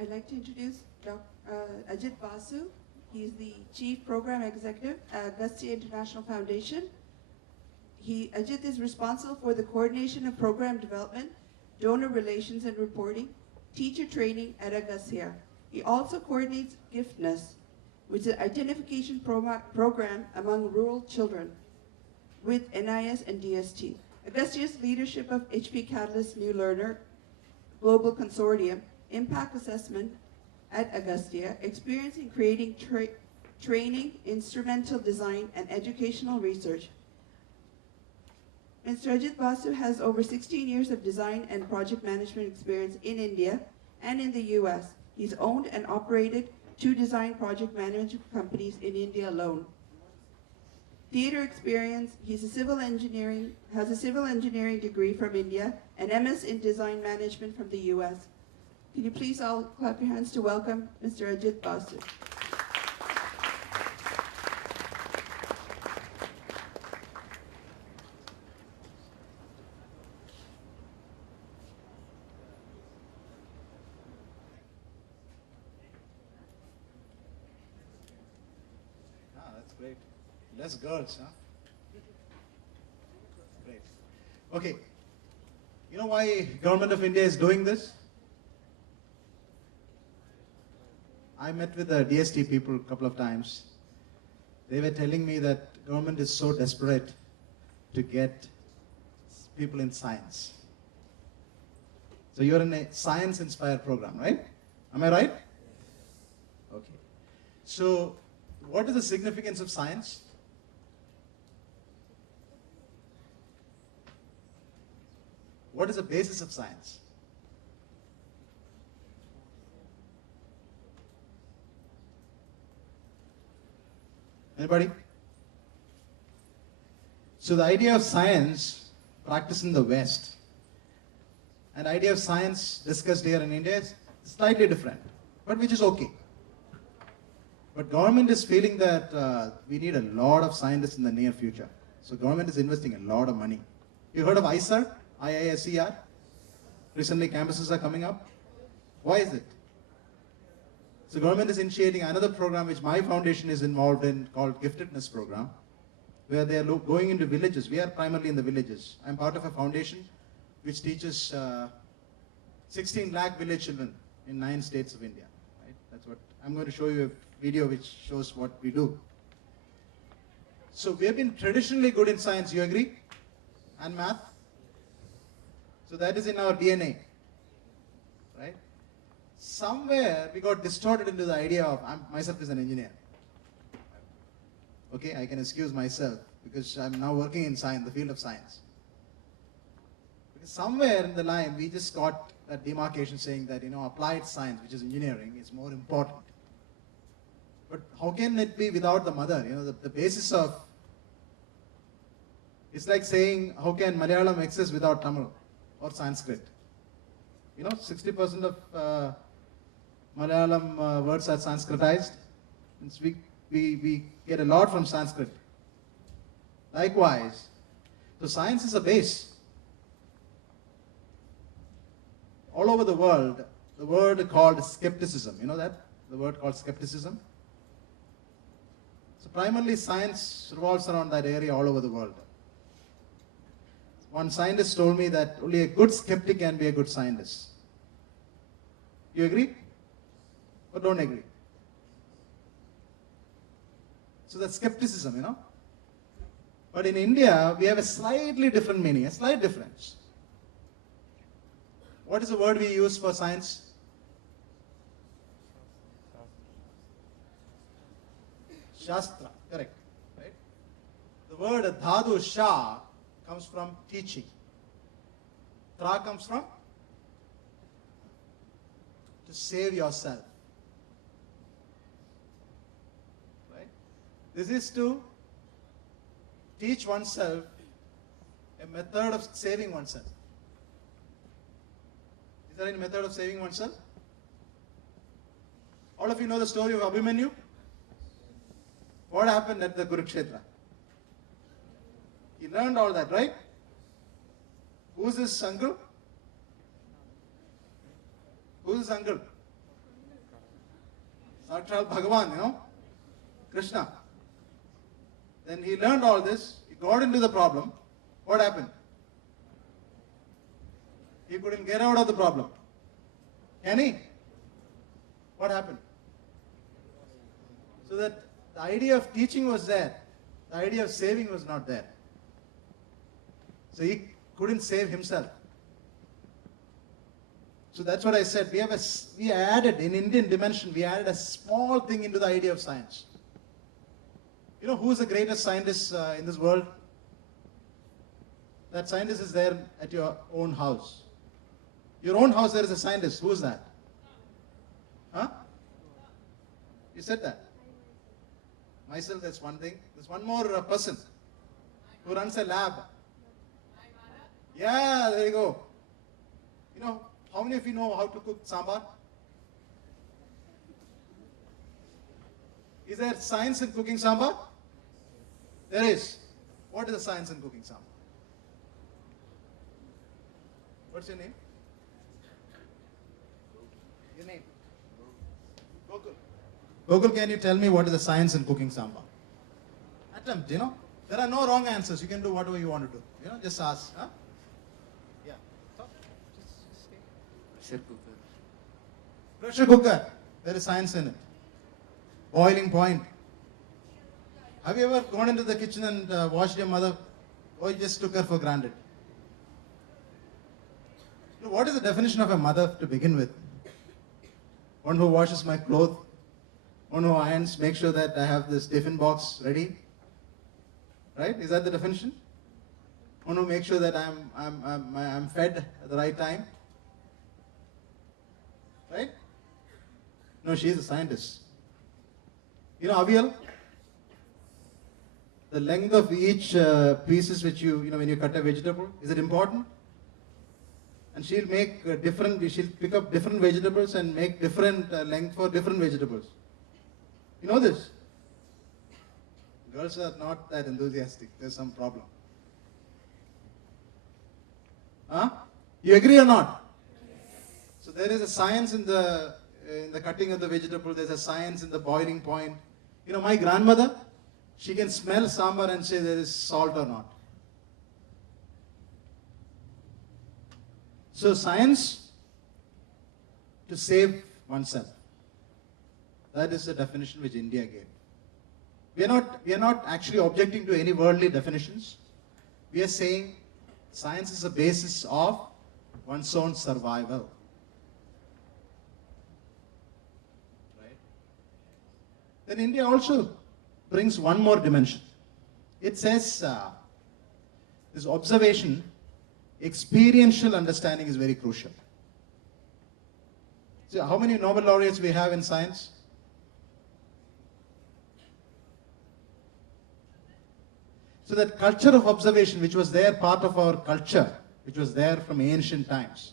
I'd like to introduce Ajith Basu. He's the Chief Program Executive at Agastya International Foundation. Ajith is responsible for the coordination of program development, donor relations and reporting, teacher training at Agastya. He also coordinates Giftedness, which is an identification program among rural children with NIS and DST. Agastya's leadership of HP Catalyst New Learner Global Consortium, Impact Assessment at Agastya, experience in creating training, instrumental design, and educational research. Mr. Ajith Basu has over 16 years of design and project management experience in India and in the US. He's owned and operated 2 design project management companies in India alone. Theater experience, has a civil engineering degree from India and MS in design management from the US. Can you please all clap your hands to welcome Mr. Ajith Basu. That's great. Less girls, huh? Great. Okay. You know why Government of India is doing this? I met with the DST people a couple of times. They were telling me that government is so desperate to get people in science. So you're in a science-inspired program, right? Am I right? Okay. So what is the significance of science? What is the basis of science? Anybody? So the idea of science practiced in the West and the idea of science discussed here in India is slightly different, but which is okay. But government is feeling that we need a lot of scientists in the near future. So government is investing a lot of money. You heard of ISER? IISER? Recently campuses are coming up. Why is it? So government is initiating another program which my foundation is involved in called Giftedness Program, where they are going into villages. We are primarily in the villages. I'm part of a foundation which teaches 16 lakh village children in 9 states of India. Right? That's what I'm going to show you a video which shows what we do. So we have been traditionally good in science, you agree? And math? So that is in our DNA, right? Somewhere we got distorted into the idea of, myself is an engineer. Okay, I can excuse myself because I'm now working in science, the field of science. Because somewhere in the line we just got that demarcation saying that, applied science, which is engineering, is more important. But how can it be without the mother? The basis of, it's like saying, how can Malayalam exist without Tamil or Sanskrit? 60% of Malayalam words are Sanskritized. We get a lot from Sanskrit. Likewise, so science is a base. All over the world, the word called skepticism, you know that? The word called skepticism. So primarily science revolves around that area all over the world. One scientist told me that only a good skeptic can be a good scientist. You agree? Or don't agree? So that's skepticism, But in India, we have a slightly different meaning, a slight difference. What is the word we use for science? Shastra, correct. Right? The word dhadu sha comes from teaching. Tra comes from to save yourself. Right? This is to teach oneself a method of saving oneself. Is there any method of saving oneself? All of you know the story of Abhimanyu? What happened at the Kurukshetra? He learned all that, right? Who's his uncle? Who's his uncle? Sakshal Bhagavan, Krishna. Then he learned all this, he got into the problem. What happened? He couldn't get out of the problem. Can he? What happened? So that the idea of teaching was there. The idea of saving was not there. So he couldn't save himself. So that's what I said. We added, in Indian dimension, we added a small thing into the idea of science. You know who is the greatest scientist in this world? That scientist is there at your own house. Your own house, there is a scientist. Who is that? Huh? You said that. Myself, that's one thing. There's one more person who runs a lab. Yeah, there you go. You know, how many of you know how to cook sambar? Is there science in cooking sambar? There is. What is the science in cooking sambar? What's your name? Your name? Gokul. Gokul, can you tell me what is the science in cooking sambar? Attempt, There are no wrong answers. You can do whatever you want to do. Just ask. Huh? Yeah. So, just Pressure cooker. pressure cooker. There is science in it. Boiling point. Have you ever gone into the kitchen and watched your mother, or you just took her for granted? What is the definition of a mother to begin with? One who washes my clothes, one who irons, make sure that I have this tiffin box ready. Right? Is that the definition? One who makes sure that I'm fed at the right time. Right? No, she is a scientist. Avial, the length of each pieces which when you cut a vegetable, is it important? And she'll make she'll pick up different vegetables and make different length for different vegetables. You know this? Girls are not that enthusiastic. There's some problem. Huh? You agree or not? So there is a science in the cutting of the vegetable. There's a science in the boiling point. My grandmother, she can smell sambar and say there is salt or not. So science to save oneself. That is the definition which India gave. We are not actually objecting to any worldly definitions. We are saying science is the basis of one's own survival. Right? Then India also brings one more dimension. It says this observation, experiential understanding is very crucial. So how many Nobel laureates we have in science? So that culture of observation, which was there, part of our culture, which was there from ancient times,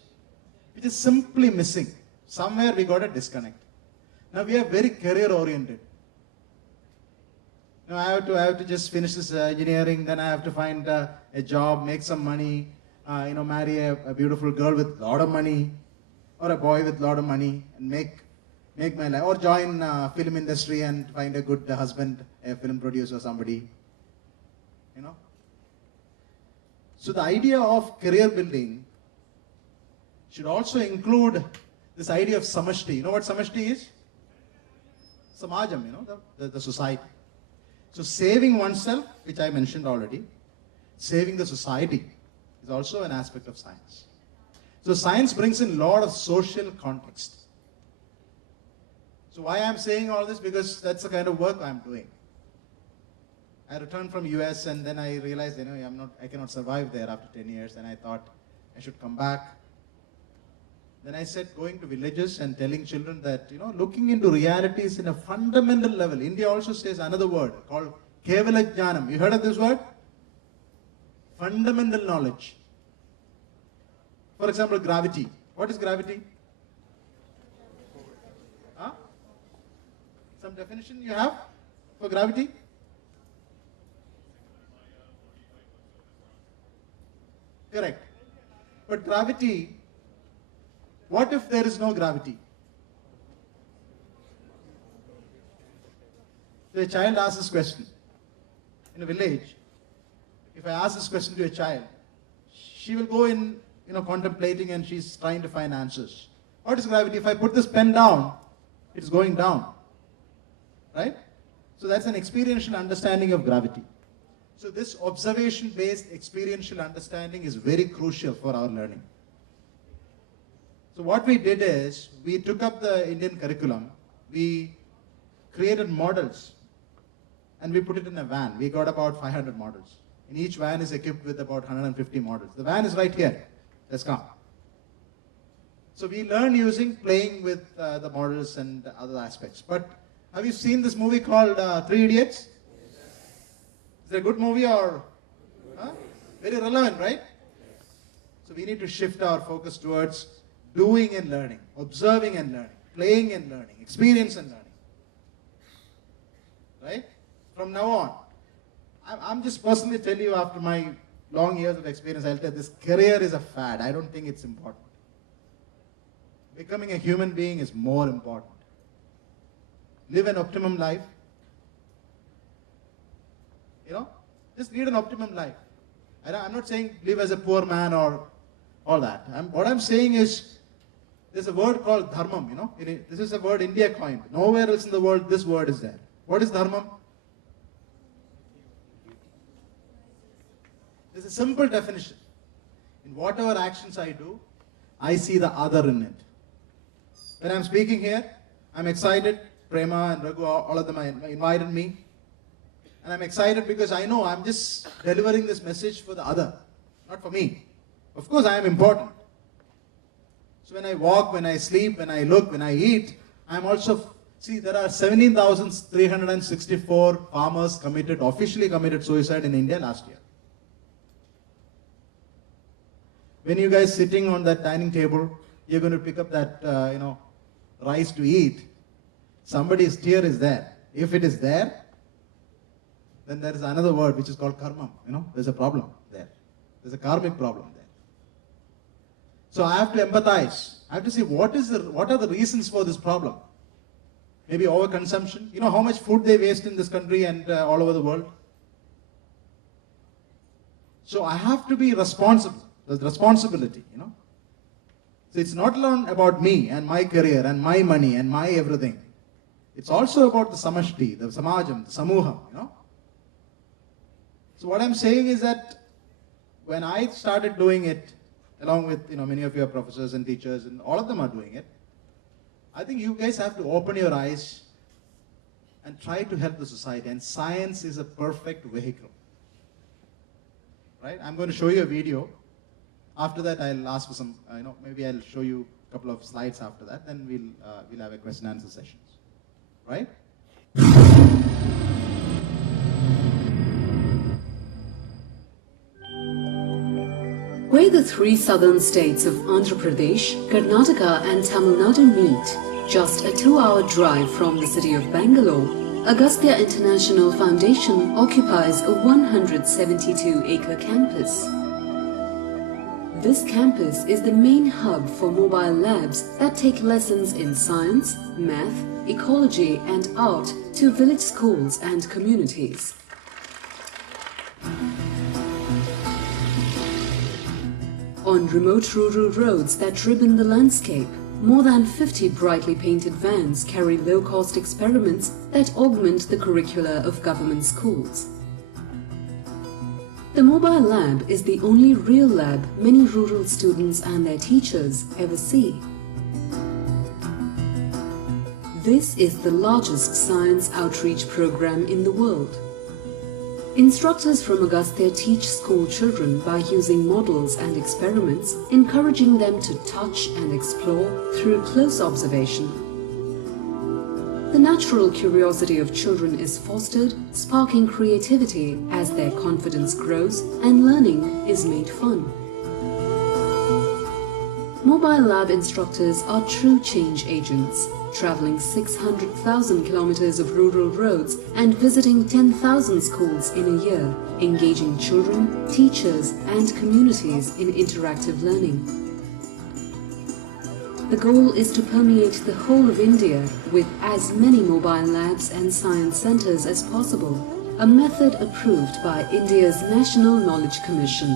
which is simply missing. Somewhere we got a disconnect. Now we are very career oriented. Now I have to just finish this engineering, then I have to find a job, make some money, marry a beautiful girl with a lot of money, or a boy with a lot of money, and make my life, or join film industry and find a good husband, a film producer, somebody. So the idea of career building should also include this idea of samashti. You know what samashti is? Samajam, the society. So saving oneself, which I mentioned already, saving the society is also an aspect of science. So science brings in a lot of social context. So why I'm saying all this? Because that's the kind of work I'm doing. I returned from US and then I realized, I cannot survive there after 10 years, and I thought I should come back. Then I said going to villages and telling children that, looking into realities in a fundamental level. India also says another word called Kevala Jnanam. You heard of this word? Fundamental knowledge. For example, gravity. What is gravity? Huh? Some definition you have for gravity? Correct. But gravity, what if there is no gravity? So a child asks this question. In a village, if I ask this question to a child, she will go in, contemplating, and she's trying to find answers. What is gravity? If I put this pen down, it's going down. Right? So that's an experiential understanding of gravity. So this observation-based experiential understanding is very crucial for our learning. So what we did is, we took up the Indian curriculum, we created models, and we put it in a van. We got about 500 models. And each van is equipped with about 150 models. The van is right here. Let's come. So we learn using playing with the models and other aspects. But have you seen this movie called Three Idiots? Is it a good movie or? Very relevant, right? So we need to shift our focus towards doing and learning, observing and learning, playing and learning, experience and learning. Right? From now on. I'm just personally telling you, after my long years of experience, I'll tell you, this career is a fad. I don't think it's important. Becoming a human being is more important. Live an optimum life. Just lead an optimum life. I'm not saying live as a poor man or all that. What I'm saying is, there's a word called dharmam, This is a word India coined. Nowhere else in the world this word is there. What is dharmam? There's a simple definition. In whatever actions I do, I see the other in it. When I'm speaking here, I'm excited. Prema and Raghu, all of them invited me. And I'm excited because I know I'm just delivering this message for the other, not for me. Of course, I am important. So when I walk, when I sleep, when I look, when I eat, I'm also... See, there are 17,364 farmers officially committed suicide in India last year. When you guys sitting on that dining table, you're going to pick up that, rice to eat. Somebody's tear is there. If it is there, then there is another word which is called karma. There's a problem there. There's a karmic problem there. So I have to empathize. I have to see what are the reasons for this problem. Maybe overconsumption. You know how much food they waste in this country and all over the world. So I have to be responsible. There's responsibility, So it's not alone about me and my career and my money and my everything. It's also about the samashti, the samajam, the samuham, So what I'm saying is that when I started doing it, along with many of your professors and teachers, and all of them are doing it, I think you guys have to open your eyes and try to help the society. And science is a perfect vehicle. Right? I'm going to show you a video. After that, I'll ask for some, maybe I'll show you a couple of slides after that. Then we'll have a question and answer sessions. Right? Where the three southern states of Andhra Pradesh, Karnataka and Tamil Nadu meet, just a 2-hour drive from the city of Bangalore, Agastya International Foundation occupies a 172-acre campus. This campus is the main hub for mobile labs that take lessons in science, math, ecology and art to village schools and communities. On remote rural roads that ribbon the landscape, more than 50 brightly painted vans carry low-cost experiments that augment the curricula of government schools. The mobile lab is the only real lab many rural students and their teachers ever see. This is the largest science outreach program in the world. Instructors from Agastya teach school children by using models and experiments, encouraging them to touch and explore through close observation. The natural curiosity of children is fostered, sparking creativity as their confidence grows and learning is made fun. Mobile lab instructors are true change agents, traveling 600,000 kilometers of rural roads and visiting 10,000 schools in a year, engaging children, teachers and communities in interactive learning. The goal is to permeate the whole of India with as many mobile labs and science centers as possible, a method approved by India's National Knowledge Commission.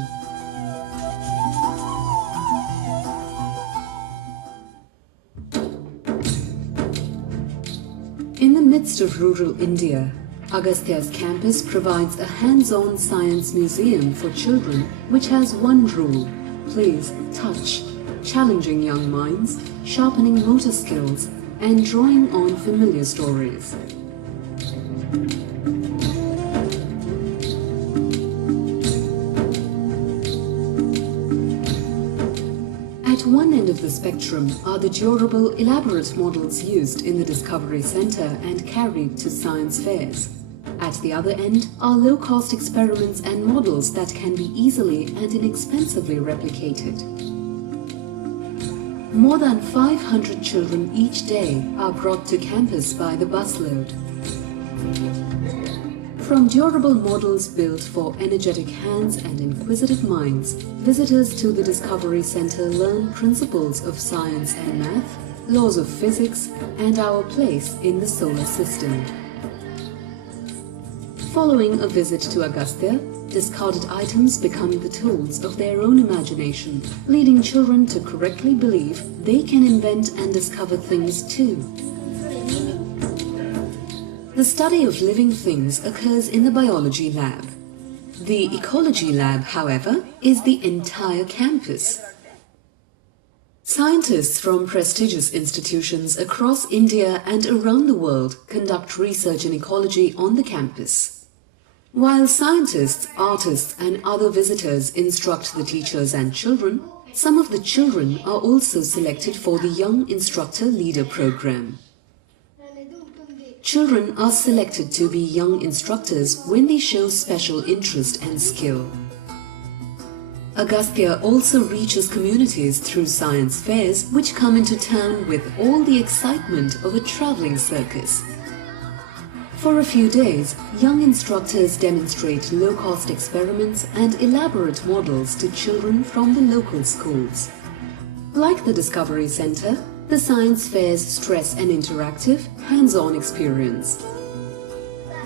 In the midst of rural India, Agastya's campus provides a hands-on science museum for children which has one rule: please touch, challenging young minds, sharpening motor skills, and drawing on familiar stories. At one end of the spectrum are the durable, elaborate models used in the Discovery Center and carried to science fairs. At the other end are low-cost experiments and models that can be easily and inexpensively replicated. More than 500 children each day are brought to campus by the busload. From durable models built for energetic hands and inquisitive minds, visitors to the Discovery Center learn principles of science and math, laws of physics, and our place in the solar system. Following a visit to Agastya, discarded items become the tools of their own imagination, leading children to correctly believe they can invent and discover things too. The study of living things occurs in the biology lab. The ecology lab, however, is the entire campus. Scientists from prestigious institutions across India and around the world conduct research in ecology on the campus. While scientists, artists, and other visitors instruct the teachers and children, some of the children are also selected for the Young Instructor Leader program. Children are selected to be young instructors when they show special interest and skill. Agastya also reaches communities through science fairs which come into town with all the excitement of a traveling circus. For a few days, young instructors demonstrate low-cost experiments and elaborate models to children from the local schools. Like the Discovery Center, the science fairs stress an interactive, hands-on experience.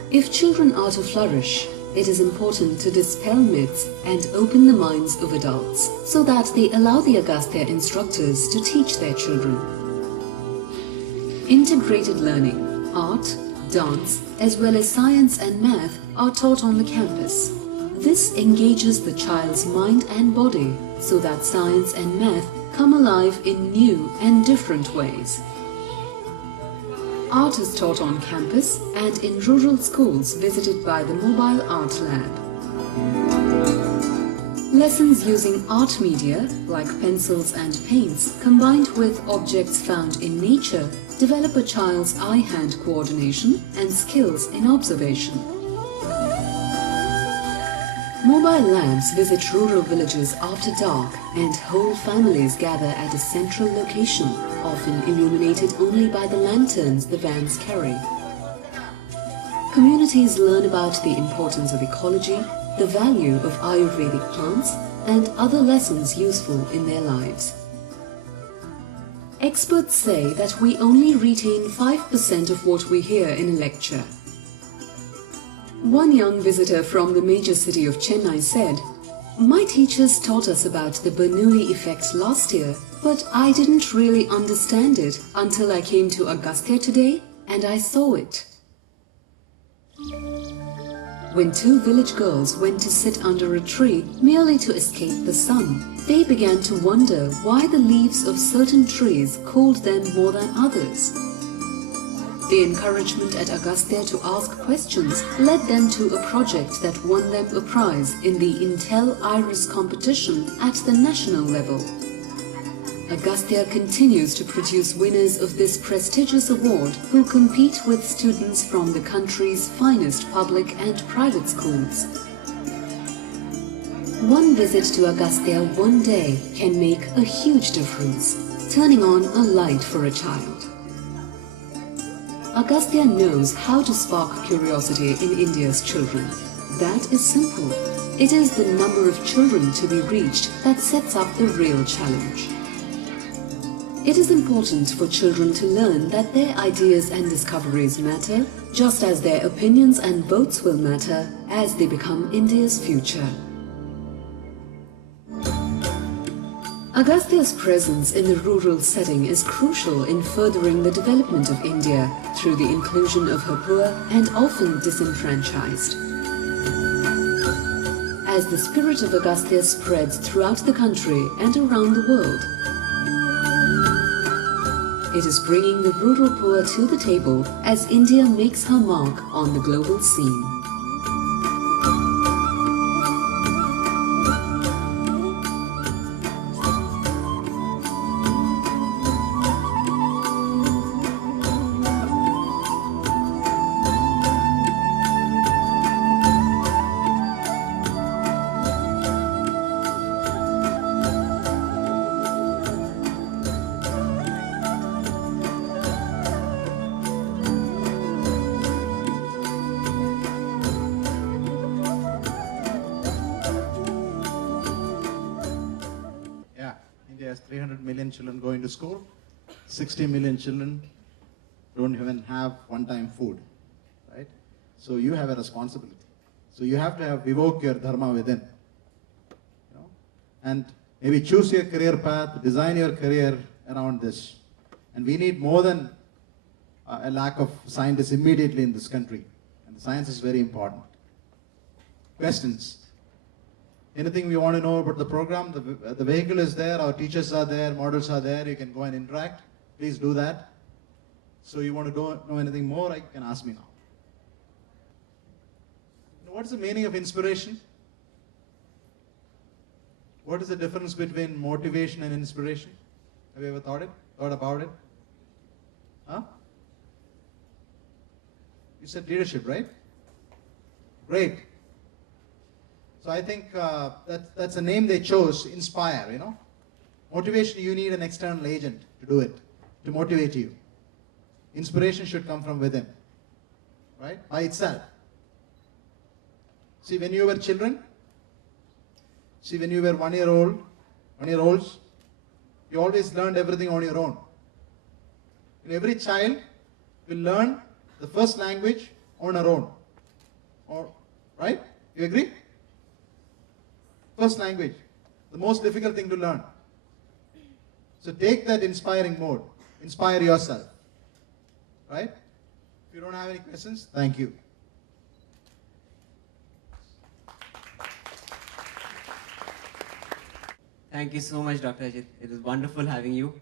If children are to flourish, it is important to dispel myths and open the minds of adults so that they allow the Agastya instructors to teach their children. Integrated learning, art, dance, as well as science and math are taught on the campus. This engages the child's mind and body so that science and math come alive in new and different ways. Art is taught on campus and in rural schools visited by the Mobile Art Lab. Lessons using art media, like pencils and paints, combined with objects found in nature, develop a child's eye-hand coordination and skills in observation. Mobile labs visit rural villages after dark, and whole families gather at a central location, often illuminated only by the lanterns the vans carry. Communities learn about the importance of ecology, the value of Ayurvedic plants, and other lessons useful in their lives. Experts say that we only retain 5% of what we hear in a lecture. One young visitor from the major city of Chennai said, "My teachers taught us about the Bernoulli effect last year, but I didn't really understand it until I came to Agastya today and I saw it." When two village girls went to sit under a tree merely to escape the sun, they began to wonder why the leaves of certain trees cooled them more than others. The encouragement at Agastya to ask questions led them to a project that won them a prize in the Intel Iris competition at the national level. Agastya continues to produce winners of this prestigious award who compete with students from the country's finest public and private schools. One visit to Agastya one day can make a huge difference, turning on a light for a child. Agastya knows how to spark curiosity in India's children. That is simple. It is the number of children to be reached that sets up the real challenge. It is important for children to learn that their ideas and discoveries matter, just as their opinions and votes will matter as they become India's future. Agastya's presence in the rural setting is crucial in furthering the development of India through the inclusion of her poor and often disenfranchised. As the spirit of Agastya spreads throughout the country and around the world, it is bringing the rural poor to the table as India makes her mark on the global scene. India has 300 million children going to school. 60 million children don't even have one-time food, right? So you have a responsibility. So you have to evoke your dharma within, and maybe choose your career path, design your career around this. And we need more than a lack of scientists immediately in this country. And the science is very important. Questions? Anything we want to know about the program? The vehicle is there, our teachers are there, models are there, you can go and interact. Please do that. So you want to know anything more, you can ask me now. What's the meaning of inspiration? What is the difference between motivation and inspiration? Have you ever thought about it? Huh? You said leadership, right? Great. So I think that's a name they chose, inspire, Motivation, you need an external agent to do it, to motivate you. Inspiration should come from within, right? By itself. See, when you were children, when you were 1 year old, 1-year-olds, you always learned everything on your own. And every child will learn the first language on her own. Right? You agree? First language, the most difficult thing to learn. So take that inspiring mode. Inspire yourself. Right? If you don't have any questions, thank you. Thank you so much, Dr. Ajith. It was wonderful having you.